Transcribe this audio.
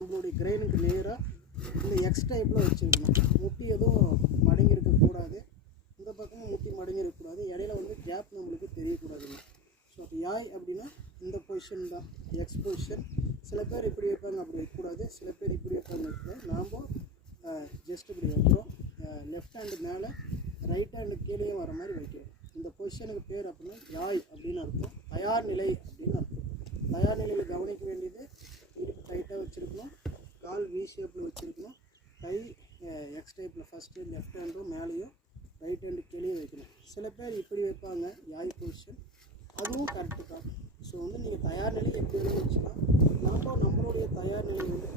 நம்மளுடைய கிரெயினுக்கு நேராக இந்த எக்ஸ் டைப்பில் வச்சுருக்கணும். முட்டி எதுவும் மடங்கி இருக்கக்கூடாது, இந்த பக்கமும் முட்டி மடங்கி இருக்கக்கூடாது, இடையில வந்து கேப் நம்மளுக்கு தெரியக்கூடாதுங்க. ஸோ அது யாய் அப்படின்னா இந்த பொசிஷன் தான் எக்ஸ் பொசிஷன். சில பேர் இப்படி வைப்பாங்க, அப்படி வைக்கக்கூடாது. சில பேர் இப்படி வைப்பாங்க, நாம் ஜஸ்ட் இப்படி வைக்கிறோம். லெஃப்ட் ஹேண்டு மேலே, ரைட் ஹேண்டு கீழே வர மாதிரி வைக்கிறோம். இந்த பொசிஷனுக்கு பேர் அப்படின்னா யாய் அப்படின்னு அர்த்தம். தயார் நிலை அப்படின்னு அர்த்தம். தயார் நிலையில் கவனிக்க வேண்டியது, இடுப்பு டைட்டாக வச்சுருக்கணும், கால் வி ஷேப்பில் வச்சுருக்கணும், கை எக்ஸ் டைப்பில் ஃபஸ்ட்டு லெஃப்ட் ஹேண்டும் மேலேயும் ரைட் ஹேண்டு கீழே வைக்கணும். சில பேர் இப்படி வைப்பாங்க யாய் பொசிஷன், அதுவும் கரெக்டு தான். ஸோ வந்து நீங்கள் தயார் நிலை எப்படி வேணும் வச்சுக்கலாம். நம்மளுடைய தயார் நிலை வந்து